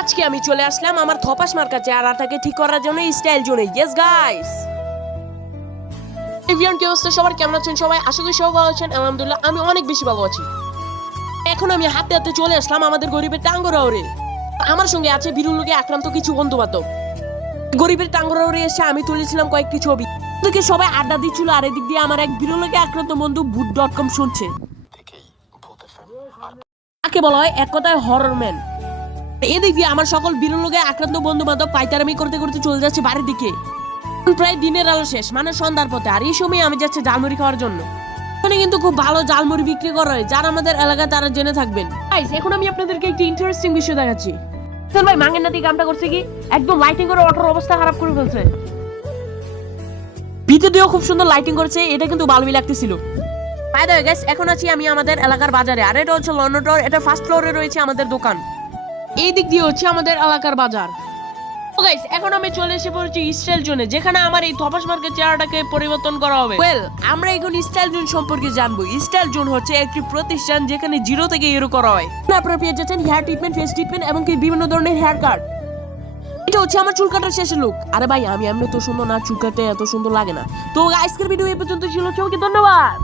আজকে আমি চলে আসলাম আমার থপাস মার্কা চেহারাটাকে ঠিক করার জন্য স্টাইল জোনে। ইয়েস গাইস, এভরিওয়ান, কি অবস্থা সবার? কেমন আছেন সবাই? আশা করি সবাই ভালো আছেন। আলহামদুলিল্লাহ আমি অনেক বেশি ভালো আছি। এখন আমি হাতে হাতে চলে আসলাম আমাদের গরিবের টাঙ্গরাওরে। আমার সঙ্গে আছে বিরুলুকে আক্রান্ত কিছু বন্ধু বান্ধব। গরিবের টাঙ্গরাওরে এসে আমি তুলেছিলাম কয়েকটি ছবি। ওদিকে সবাই আড্ডা দিচ্ছিল আর এদিক দিয়ে আমার এক বিরুলুকে আক্রান্ত বন্ধু ভূত.com শুনছে। তাকে বলা হয় এক কথায় হরর ম্যান। এদিক দিয়ে আমার সকল বিরুলুকে আক্রান্ত বন্ধু বান্ধব পাইতারামি করতে করতে চলে যাচ্ছে বাড়ির দিকে। প্রায় দিনের আলো শেষ, মানে সন্ধ্যার পথে। আর এই সময় আমি যাচ্ছি জালমুড়ি খাওয়ার জন্য। এখানে কিন্তু খুব ভালো জালমুড়ি বিক্রি করা হয়, যারা আমাদের এলাকায় তারা জেনে থাকবেন। গাইস, এখন আমি আপনাদেরকে একটি ইন্টারেস্টিং বিষয় দেখাচ্ছি। ভাই মাঙ্গের নাতি কামটা করছে কি, একদম লাইটিং করে অটোর অবস্থা খারাপ করে ফেলছে। ভিতরেও খুব সুন্দর লাইটিং করেছে, এটা কিন্তু ভালোই লাগতেছিল। বাই দ্য ওয়ে গাইস, এখন আছি আমি আমাদের এলাকার বাজারে। আর এটা হচ্ছে লন্ডন টাওয়ার। এটা ফার্স্ট ফ্লোরে রয়েছে আমাদের দোকান। এই দিক দিয়ে হচ্ছে আমাদের এলাকার বাজার। গাইস, এখন আমি চলে এসে পড়েছি স্টাইল জোনে, যেখানে আমার এই থপাস মার্কের চেহারাটাকে পরিবর্তন করা হবে। ওয়েল, আমরা এখন স্টাইল জোন সম্পর্কে জানবো। স্টাইল জোন হচ্ছে একটি প্রতিষ্ঠান যেখানে জিরো থেকে হিরো করা হয়। আপনারা পেয়ে যাচ্ছেন হেয়ার ট্রিটমেন্ট, ফেস ট্রিটমেন্ট এবং কি বিভিন্ন ধরনের হেয়ার কাট। এটা হচ্ছে আমার চুল কাটার শেষের লুক। আরে ভাই, আমি এমনি তো সুন্দর না, চুল কাটতে এত সুন্দর লাগে না। তো আজকের ভিডিও এই পর্যন্ত ছিল। সবাইকে ধন্যবাদ।